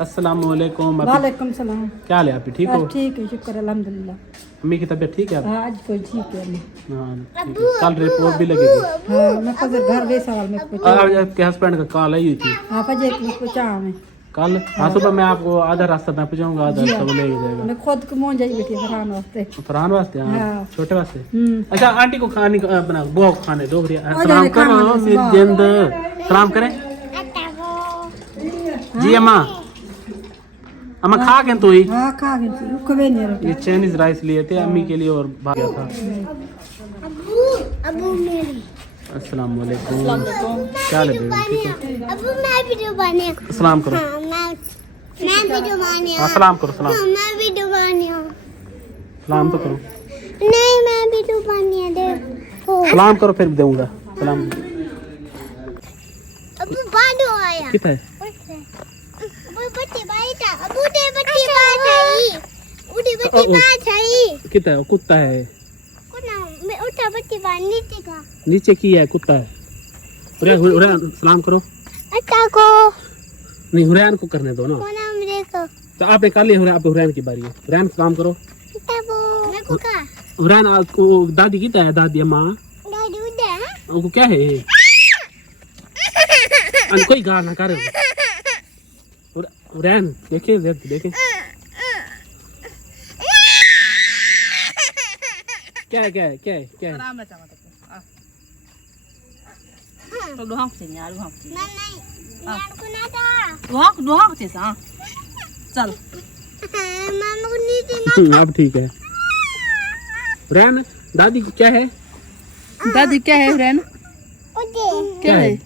अस्सलाम वालेकुम। वालेकुम सलाम। क्या हाल है आप? ठीक हो? ठीक है, शुक्र अल्हम्दुलिल्लाह। अम्मी की तबीयत ठीक है? हाँ, आज कोई ठीक है अम्मी। हाँ ठीक है। कल रिपोर्ट भी लगेगी। हाँ, मैं फजर घर वे सवाल में पूछा। आपके हस्बैंड का कॉल आई हुई थी हाँ, फजर की पूछा हमें कल। हाँ सुबह मैं आपको आधा रास्ता मैं पहुँचाऊंगा, आधा रास्ता वो ले जाएगा। मैं खुद को मोन जाई बैठी फरहान वास्ते। फरहान वास्ते? हाँ हाँ। छोटे वास्ते। अच्छा आंटी को खाने अपना बुआ को खाने दो। जाने सलाम करो खाने दो, मेरी जिंद। सलाम करें जी। अम्मा अम्मा खा के तो ही। हाँ, खा गई थी उसको भी नहीं रोटी। ये चाइनीज राइस लिए थे अम्मी के लिए और भाग गया था। अबू मेरी अस्सलाम वालेकुम। क्या हाल है बेगम? ठीक हो? अबू मैं वीडियो बने। सलाम करो। हाँ, मैं वीडियो बने। हाँ सलाम करो। सलाम हाँ, मैं वीडियो बने। सलाम तो करो। नहीं, मैं वीडियो बने देखो। सलाम करो फिर दूंगा सलाम। अबू बांधो आया। कितना है? अबू बच्चे बाईटा। अबू दे बच्चे बात है। उड़ी बच्चे बात है। कितना है? कुत्ता है। कोना मैं उठा बच्चे बांध नीचे का। नीचे की है कुत्ता है। हुरैन सलाम करो। अच्छा को नहीं हुरैन को करने दो ना। कोना मेरे को। तो आपने कर लिया। आप हुरैन की बारी है। हुरैन सलाम करो। अच्छा को मेरे को का। हुरैन आपको दादी कितना है? दादी अम्मा दादी उधर है। उनको क्या है? कोई गाल ना करे। हुरैन देखे देखे क्या है? क्या है? क्या है? क्या है? तो doang sih ya, doang sih. नहीं यार को ना था। Doang sih सा. चल. मामा को नीचे ना। अब ठीक है। हुरैन दादी को क्या है? दादी क्या है रेन? उधर। क्या है?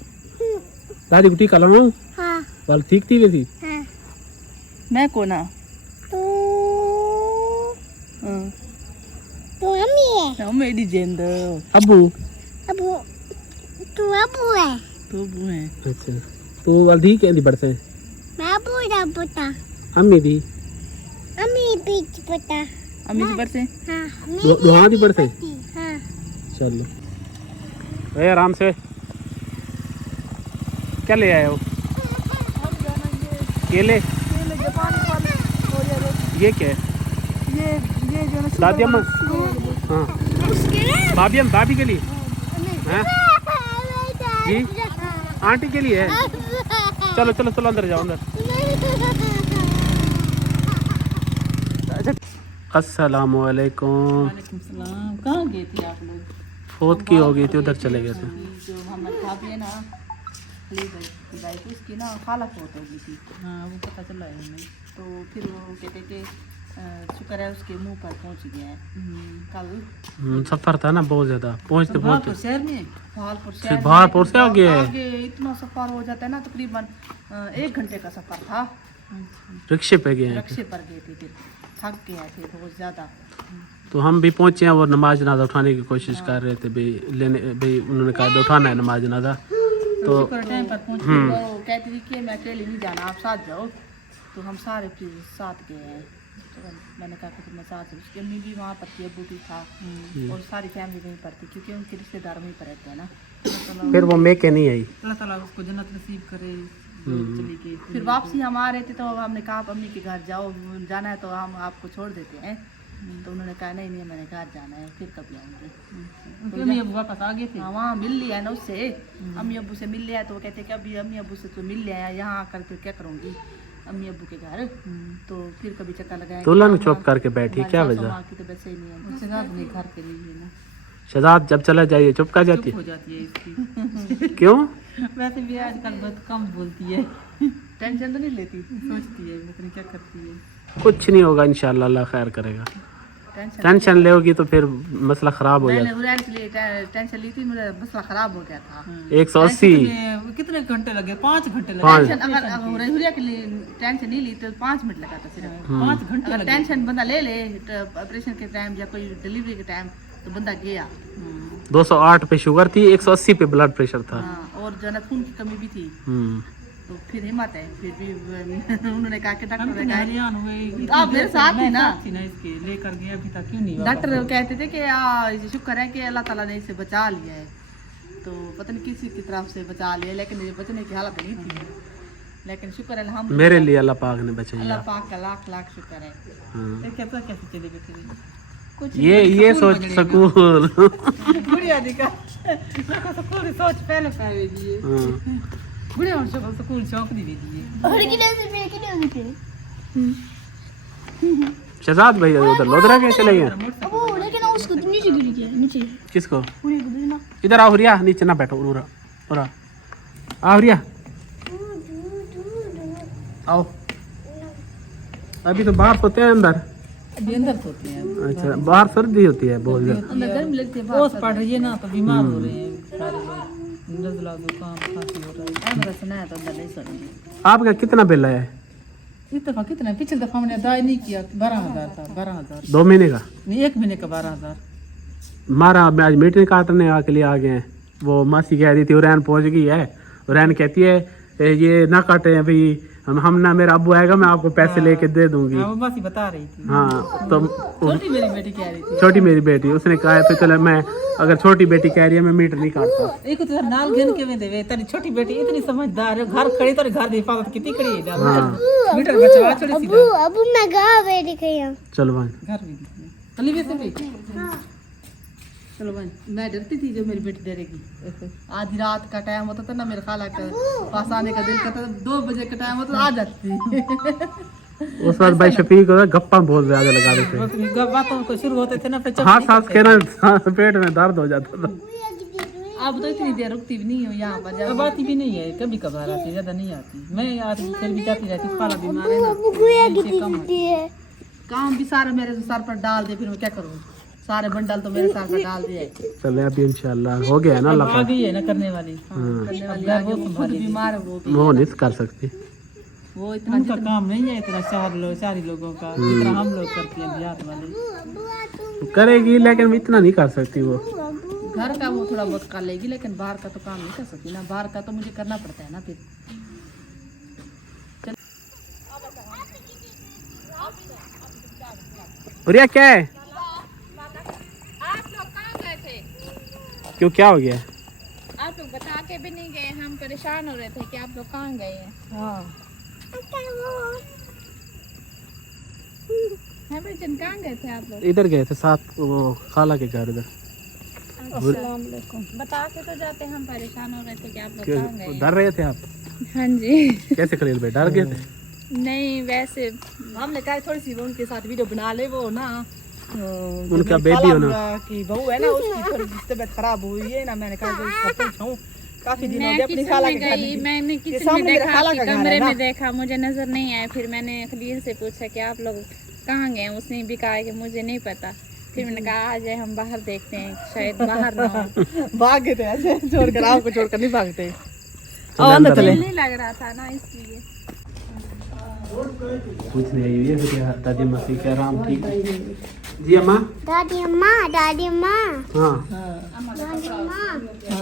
दादी को टीका लगाऊं? हाँ बाल ठीक थी वैसी? हाँ। मैं को ना. तू अम्मी है। Kamu मेरी जिंद. अब्बू? अबू तू अबू है। तो वो है. अच्छा तो वाल दी कहती बरसे? मैं अबू दा पता। अम्मी दी? अम्मी बीच पता। अम्मी जी पर से. हाँ दुआ दी बरसे? हाँ। चलो भाई आराम से। क्या ले आए हो? केले? ये क्या है? ये जो ना. दादी अम्मा? हाँ भाभी के लिए? हाँ जी आंटी के लिए है। चलो चलो चलो अंदर जाओ अंदर। अस्सलाम वालेकुम। वालेकुम सलाम. कहाँ गए थे आप लोग? फोत की हो गई थी उधर चले गए थे। जो मोहम्मद भाभी है ना, अली भाई की उसकी ना खाला फोत हो गई थी. हाँ वो पता चला है हमें. तो फिर वो कहते कि शुक्र है उसके मुंह पर पहुंच गया है कल. सफर था ना बहुत ज्यादा। पहुंचते भागलपुर पहुंचते शहर में. भागलपुर शहर में. भागलपुर से आगे है। आगे इतना सफर हो जाता है ना, तकरीबन 1 घंटे का सफर था. रिक्शे पे गए हैं। रक्षे पर गए थे. फिर थक गए थे बहुत ज्यादा. तो हम भी पहुंचे हैं और नमाज जनाजा उठाने की कोशिश कर रहे थे भाई उन्होंने कहा उठाना है नमाज जनाजा। तो शुक्र टाइम पर पहुंचे. तो कहती थी कि मैं अकेले नहीं जाना, आप साथ जाओ. तो हम सारे फिर साथ गए हैं. तो मैंने कहा कि मैं साथ. उसकी अम्मी भी वहाँ पर थी, अब्बू भी था और सारी फैमिली वहीं पर थी क्योंकि उनके रिश्तेदार वहीं पर रहते हैं ना. फिर वो मैं के नहीं आई। अल्लाह ताला उसको जन्नत नसीब करे. चली गई. फिर वापसी हम आ रहे थे तो हमने कहा आप अम्मी के घर जाओ, जाना है तो हम आपको छोड़ देते हैं. तो उन्होंने कहा नहीं नहीं मैंने घर जाना है, फिर कभी आऊँगी. अम्मी अब्बू वापस आ गए थे. हाँ वहाँ मिल लिया है ना उससे. अम्मी अब्बू से मिल लिया है. तो वो कहते कि अभी अम्मी अब्बू से तो मिल लिया है, यहाँ आकर फिर क्या करूँगी अम्मी अब्बू के घर. तो फिर कभी चक्कर लगाया. दुल्हन चुप करके बैठी क्या वजह? की तबीयत सही नहीं है. शहजाद ने घर के लिए ना. शहजाद जब चला जाइए चुप कर जाती हो है। जाती है इसकी. क्यों? वैसे भी आजकल बहुत कम बोलती है. टेंशन तो नहीं लेती, सोचती है लेकिन क्या करती है. कुछ नहीं होगा इंशाल्लाह अल्लाह खैर करेगा। टेंशन लोगी तो फिर मसला खराब हो मैंने जाएगा। हुरैन के लिए टेंशन ली थी, मेरा मसला खराब हो गया था. 180 कितने घंटे लगे? 5 घंटे लगे. पाँच। टेंशन अगर हुरैन के लिए टेंशन नहीं ली तो 5 मिनट लगा था सिर्फ. 5 घंटे अगर टेंशन बंदा ले ले ऑपरेशन के टाइम या कोई डिलीवरी के टाइम तो बंदा गया. 208 पे शुगर थी, 180 पे ब्लड प्रेशर था। हाँ, और जो है ना खून की कमी भी थी. तो फिर हिम्मत है. फिर भी उन्होंने कहा कि डॉक्टर ने कहा आप मेरे साथ ही ना. इसके लेकर गए अभी तक क्यों नहीं? डॉक्टर कहते थे कि शुक्र है कि अल्लाह ताला ने इसे बचा लिया है. तो पता नहीं किसी की तरफ से बचा लिया, लेकिन ये बचने की हालत नहीं थी. लेकिन शुक्र है हम मेरे लिए अल्लाह पाक ने बचाया। अल्लाह पाक का लाख लाख शुक्र है। हाँ। देखिए तो कैसे चली बैठी रही। कुछ ये सोच सकूल। बुढ़िया दिखा स्कूल सोच पहले पावे दिए हाँ। बुढ़िया और स्कूल चौक दी दिए और कितने से मेरे कितने होते थे शहजाद भाई उधर लोधरा के चले गए। अबू लेकिन उसको तो नीचे गिर गया नीचे किसको? पूरे को देना इधर आओ रिया, नीचे ना बैठो। उरा उरा आओ रिया, आओ। अभी तो बाहर सोते हैं अंदर। अभी अंदर सोते हैं। अच्छा, बाहर सर्दी होती है बहुत ज्यादा। अंदर गर्मी लगती है ओस पड़ रही है ना तो बीमार हो रहे हैं सारे लोग। नज़ला जुकाम खांसी हो रहा है। अंदर से ना तो अंदर नहीं सोएंगे। आपका कितना बिल आया है? इस दफा कितना पिछली दफा हमने अदा नहीं किया 12,000 था 12,000 2 महीने का? नहीं 1 महीने का 12,000। हमारा आज मीटिंग काटने के लिए आ गए हैं। वो मासी कह रही थी उरैन पहुंच गई है। उरैन कहती है ये ना काटे अभी, हम ना, मेरा अब्बू आएगा मैं आपको पैसे लेके दे दूंगी। हाँ वो मासी बता रही थी। हाँ तो छोटी मेरी बेटी कह रही थी। छोटी मेरी बेटी उसने कहा है तो चलो, मैं अगर छोटी बेटी कह रही है मैं मीटर नहीं काटता। एक तो नाल घेन के में देवे तेरी छोटी बेटी इतनी समझदार है। घर खड़ी तो घर दी हिफाजत कितनी खड़ी है। मीटर बचवा छोड़ी अबू अबू मैं गाँव बैठी गई हूँ चलो भाई, घर भी तली वैसे भी चलो भाई। मैं डरती थी जो मेरी बेटी डरेगी। आधी रात का टाइम होता था ना, मेरे खाला का पास आने का दिल करता था। 2 बजे का टाइम होता तो आ जाती। उस वक्त भाई शफीक होता गप्पा बहुत ज्यादा लगा देते। बातों को शुरू होते थे ना फिर हाँ, सांस के ना पेट में दर्द हो जाता था। अब तो इतनी देर रुकती भी नहीं हो यहाँ पर। अब आती भी नहीं है, कभी कभार आती, ज्यादा नहीं आती। मैं आती फिर भी जाती रहती। खाला बीमार है ना, काम भी सारा मेरे सर पर डाल दे। फिर मैं क्या करूँ, सारे बंडल तो मेरे सर पर डाल दिए। चले अभी इंशाल्लाह हो गया है ना, अल्लाह आ गई है ना करने वाली। करने वाली आ गई। वो खुद बीमार है वो नहीं कर सकती। वो इतना उनका काम नहीं है इतना सारी लोगों का जितना हम लोग करते हैं देहात वाले। करेगी लेकिन इतना नहीं कर सकती वो। घर का वो थोड़ा बहुत कर लेगी लेकिन बाहर का तो काम नहीं कर सकती ना। बाहर का तो मुझे करना पड़ता है ना फिर। रिया क्या है? आप लोग कहाँ गए थे? क्यों, क्या हो गया? आप लोग बता के भी नहीं गए। हम परेशान हो रहे थे कि आप लोग कहाँ गए हैं। हाँ भाई जन कहाँ गए थे आप लोग? इधर गए थे साथ, वो खाला के घर इधर। बता के तो जाते। हम परेशान हो रहे थे कि आप लोग क्यों, कहाँ गए हैं। डर रहे थे आप? हाँ जी। कैसे खलील भाई, डर गए थे? नहीं वैसे हमने कहा थोड़ी सी उनके साथ वीडियो बना ले। वो ना उनका बेबी हो ना की बहू है ना, उसकी थोड़ी तबीयत खराब हुई है ना। मैंने कहा उसका पूछूं, काफी दिन हो मैं गए अपनी किचन खाला में के घर गई। में। मैंने किचन सामने में मेरा देखा, खाला आपके का घर है कमरे ना। में देखा, मुझे नजर नहीं आया। फिर मैंने खलील से पूछा कि आप लोग कहाँ गए। उसने भी कहा कि मुझे नहीं पता। फिर मैंने कहा आज हम बाहर देखते हैं, शायद बाहर ना हो। भाग गए थे ऐसे छोड़कर, आपको छोड़कर नहीं भागते। अंदर चले। नहीं लग रहा था ना इसलिए। कुछ नहीं आई है फिर दादी मसीह क्या राम ठीक है जी अम्मा? दादी अम्मा दादी अम्मा हाँ दादी अम्मा क्या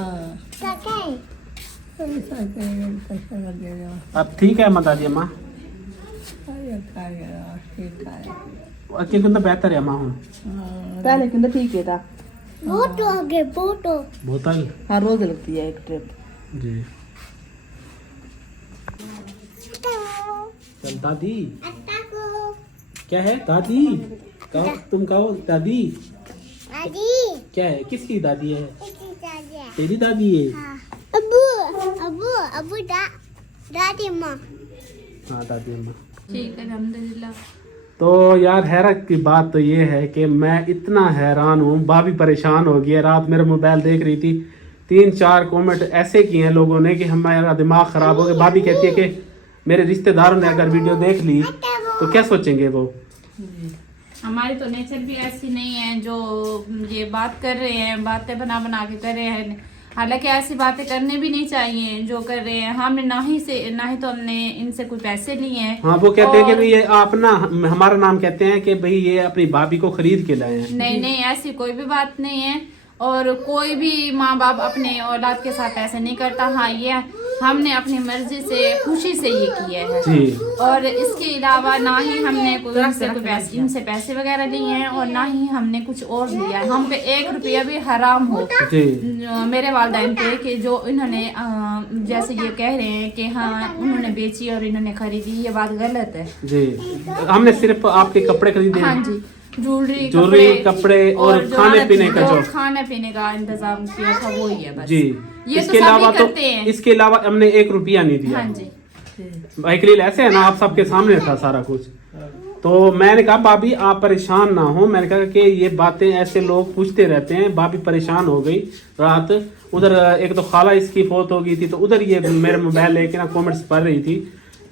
अब ठीक है अम्मा? दादी अम्मा अच्छे तो बेहतर है अम्मा हूँ पहले किंतु ठीक है था। बोटो आगे बोटो बोतल। हाँ रोज लगती है 1 ट्रिप। जी चल दादी। क्या है दादी? कहो, तुम कहो दादी। दादी क्या है, किसकी दादी है? दादी तेरी दादी है? अबू अबू अबू दादी अम्मा हाँ दादी अम्मा। ठीक है अल्हम्दुलिल्लाह। तो यार हैरत की बात तो ये है कि मैं इतना हैरान हूँ। भाभी परेशान हो गई है, रात मेरा मोबाइल देख रही थी, 3-4 कमेंट ऐसे किए हैं लोगों ने कि हमारा दिमाग ख़राब हो गया। भाभी कहती है कि मेरे रिश्तेदारों ने अगर वीडियो देख ली तो क्या सोचेंगे वो। हमारी तो नेचर भी ऐसी नहीं है जो ये बात कर रहे हैं, बातें बना बना के कर रहे हैं। हालांकि ऐसी बातें करने भी नहीं चाहिए जो कर रहे हैं। हमने ना ही तो हमने इनसे कोई पैसे लिए हैं। हाँ वो कहते हैं कि भाई ये आप ना हमारा नाम कहते हैं कि भाई ये अपनी भाभी को खरीद के लाए हैं। नहीं नहीं ऐसी कोई भी बात नहीं है। और कोई भी माँ बाप अपने औलाद के साथ ऐसे नहीं करता। हाँ, ये हमने अपनी मर्जी से खुशी से ये किया है जी और इसके अलावा ना ही हमने इनसे पैसे वगैरह लिए हैं और ना ही हमने कुछ और लिया है। हम पे 1 रुपया भी हराम हो जी मेरे वालिदैन पे कि जो इन्होंने जैसे ये कह रहे हैं कि हाँ उन्होंने बेची और इन्होंने खरीदी, ये बात गलत है। जी हमने सिर्फ आपके कपड़े खरीदे। हाँ जी, ज्वेलरी कपड़े और जो खाने पीने का जो खाने पीने का इंतजाम किया था वो ही है बस। जी ये इसके तो अलावा सभी तो करते हैं। इसके अलावा हमने 1 रुपया नहीं दिया। हाँ जी, भाई खलील ऐसे है ना, आप सबके सामने था सारा कुछ। तो मैंने कहा भाभी आप परेशान ना हो, मैंने कहा कि ये बातें ऐसे लोग पूछते रहते हैं। भाभी परेशान हो गई रात, उधर एक तो खाला इसकी फौत हो गई थी, तो उधर ये मेरे मोबाइल लेके ना कमेंट्स पढ़ रही थी,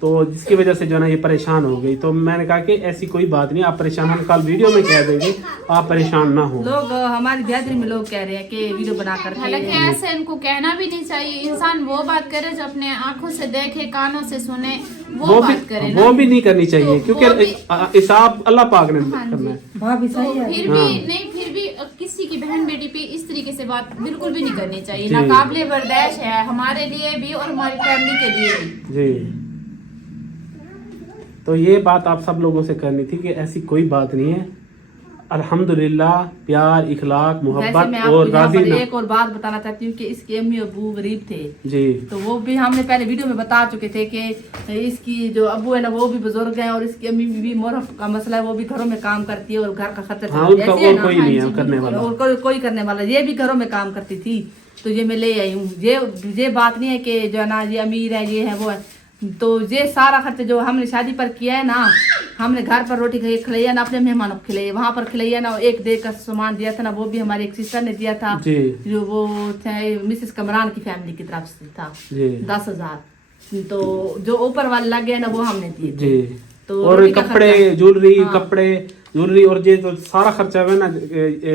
तो जिसकी वजह से जो है ना ये परेशान हो गई। तो मैंने कहा कि ऐसी कोई बात नहीं, आप परेशान, हम कल वीडियो में कह देंगे, आप परेशान ना हो। लोग हमारी बिरादरी में लोग कह रहे हैं कि वीडियो बना करके, हालांकि ऐसे इनको कहना भी नहीं चाहिए। इंसान वो बात करे जो अपने आंखों से देखे, कानों से सुने, वो बात करे ना। वो भी नहीं करनी चाहिए, तो क्योंकि हिसाब अल्लाह पाक ने हाँ करना है। भाभी तो सही है। फिर हाँ। भी नहीं, फिर भी किसी की बहन बेटी पे इस तरीके से बात बिल्कुल भी नहीं करनी चाहिए। जी। नाकाबिले बर्दाश्त है हमारे लिए भी और हमारी फैमिली के लिए भी। जी तो ये बात आप सब लोगों से करनी थी कि ऐसी कोई बात नहीं है। अल्हम्दुलिल्लाह, प्यार, इखलाक, वैसे मोहब्बत मैं और आपको यहाँ राजी पर ना। एक और बात बताना चाहती हूँ कि इसके अम्मी अबू गरीब थे, जी तो वो भी हमने पहले वीडियो में बता चुके थे कि इसकी जो अबू है ना वो भी बुजुर्ग हैं और इसकी अम्मी भी मोरफ का मसला है, वो भी घरों में काम करती है और घर का खर्चा हाँ, चलाती उनका है। ऐसे है और ना, कोई हाँ नहीं है जी, करने बिल्कुल, वाला। और कोई करने वाला, ये भी घरों में काम करती थी, तो ये मैं ले आई हूँ। ये बात नहीं है कि जो है ना ये अमीर है, ये है वो है, तो ये सारा खर्च जो हमने शादी पर किया है ना, हमने घर पर रोटी खिलाई ना, अपने मेहमानों को खिलाई, वहाँ पर खिलाई ना, एक दे का सामान दिया था ना, वो भी हमारी एक सिस्टर ने दिया था, जी जो वो मिसेस कमरान की फैमिली की तरफ से था, जी 10,000। तो जो ऊपर वाले लग गए ना वो हमने दिए थे। जी तो और रोटी का कपड़े, खर्चा- ज्वेलरी, हाँ। कपड़े, ज्वेलरी और ये तो सारा खर्चा है ना,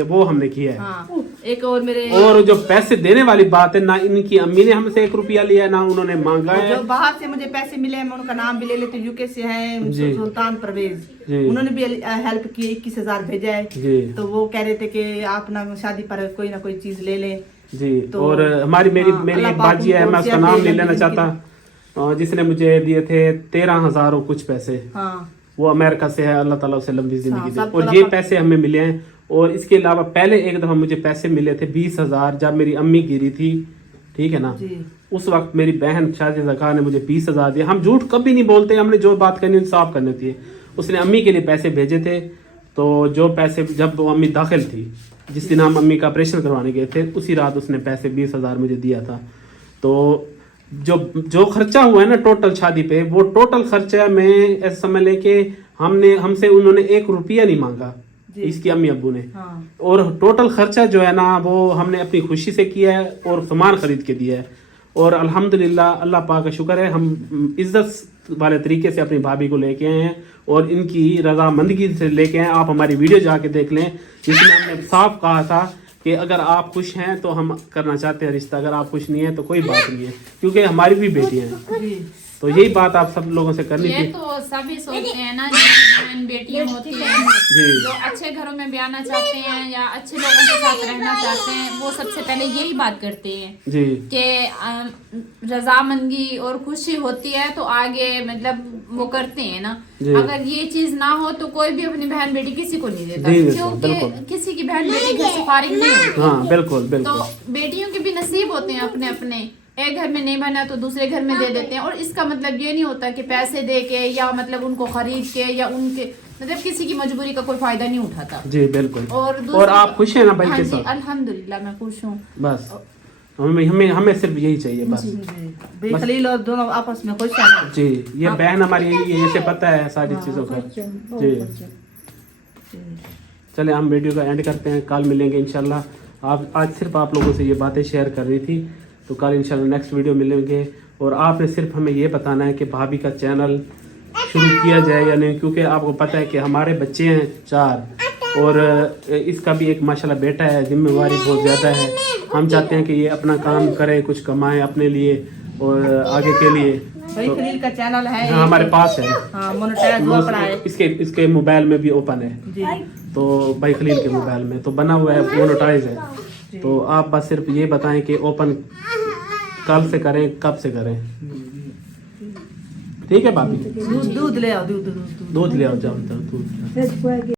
वो हमने किया है। हाँ, एक और मेरे और जो पैसे देने वाली बात है ना, इनकी अम्मी ने हमसे 1 रुपया लिया, ना उन्होंने मांगा है। जो बाहर से मुझे पैसे मिले हैं, मैं उनका नाम भी ले लेती हूँ, यूके से हैं, जी। सुल्तान परवेज, जी। उन्होंने भी हेल्प की, 21,000 भेजा है। जी तो वो कह रहे थे कि आप ना शादी पर कोई ना कोई चीज ले लें। जी तो और मेरी अल्लाह एक पाक बाजी है, उनको मैं उसका सेहत नाम दे, नहीं लेना लंबी चाहता, जिसने मुझे दिए थे 13,000 और कुछ पैसे, हाँ वो अमेरिका से है, अल्लाह ताला उसे लंबी जिंदगी हाँ, दे। सब और अल्लाह ये पाक- पैसे हमें मिले हैं। और इसके अलावा पहले एक दफा मुझे पैसे मिले थे 20,000, जब मेरी अम्मी गिरी थी, ठीक है ना, जी। उस वक्त मेरी बहन शाजिदा खान ने मुझे 20,000 दिए। हम झूठ कभी नहीं बोलते, हमने जो बात करनी साफ करनी थी। उसने अम्मी के लिए पैसे भेजे थे, तो जो पैसे जब वो अम्मी दाखिल थी, जिस दिन हम अम्मी का ऑपरेशन करवाने गए थे, उसी रात उसने पैसे 20,000 मुझे दिया था। तो जो खर्चा हुआ है ना टोटल शादी पे, वो टोटल खर्चा में ऐसा समझ ले कि हमसे उन्होंने 1 रुपया नहीं मांगा, इसकी अम्मी अब्बू ने। हाँ। और टोटल खर्चा जो है ना वो हमने अपनी खुशी से किया है और सामान खरीद के दिया है। और अल्हम्दुलिल्लाह, अल्लाह पाक का शुक्र है, हम इज्जत वाले तरीके से अपनी भाभी को लेके आए हैं और इनकी रजामंदगी से लेके आए। आप हमारी वीडियो जाके देख लें, जिसमें हमने साफ कहा था कि अगर आप खुश हैं तो हम करना चाहते हैं रिश्ता, अगर आप खुश नहीं है तो कोई बात नहीं है, क्योंकि हमारी भी बेटियां हैं। जी। तो यही बात आप सब लोगों से करनी ये थी। तो सभी सोचते हैं ना, बहन बेटियां होती हैं जी जो अच्छे घरों में भी आना चाहते हैं या अच्छे लोगों के साथ रहना चाहते हैं, वो सबसे पहले यही बात करते हैं जी कि रजामंदगी और खुशी होती है तो आगे मतलब वो करते हैं ना। जी। अगर ये चीज ना हो तो कोई भी अपनी बहन बेटी किसी को नहीं देता, नहीं देता, क्योंकि बिल्कुल। किसी की बहन बेटी घर से फारिग नहीं होती। हाँ बिल्कुल तो बिल्कुल। बेटियों के भी नसीब होते हैं अपने अपने, एक घर में नहीं बना तो दूसरे घर में दे देते हैं। और इसका मतलब ये नहीं होता कि पैसे दे के या मतलब उनको खरीद के या उनके मतलब किसी की मजबूरी का कोई फायदा नहीं उठाता। जी बिल्कुल। और और आप खुश हैं ना भाई हाँ के जी, साथ? अल्हम्दुलिल्लाह मैं खुश हूँ। बस हमें सिर्फ यही चाहिए बस। बेखलील और दोनों आपस में खुश है ना। जी ये बहन हमारी यही है, इसे पता है सारी चीज़ों का। जी चले हम वीडियो का एंड करते हैं, कल मिलेंगे इंशाल्लाह। आप आज सिर्फ आप लोगों से ये बातें शेयर कर रही थी, तो कल इंशाल्लाह नेक्स्ट वीडियो मिलेंगे। और आपने सिर्फ हमें ये बताना है कि भाभी का चैनल शुरू किया जाए या नहीं, क्योंकि आपको पता है कि हमारे बच्चे हैं 4 और इसका भी एक माशाल्लाह बेटा है, जिम्मेवारी बहुत ज़्यादा है। हम चाहते हैं कि ये अपना काम करे, कुछ कमाए अपने लिए और आगे के लिए। भाई खलील का चैनल है, हाँ हमारे पास है, हाँ मोनेटाइज हुआ पड़ा है। इसके मोबाइल में भी ओपन है, जी। तो भाई खलील के मोबाइल में तो बना हुआ है, मोनेटाइज है। तो आप बस सिर्फ ये बताएं कि ओपन कल से करें, कब से करें। ठीक है भाभी, दूध ले आओ, दूध दूध ले आओ, जाओ दूध। फिर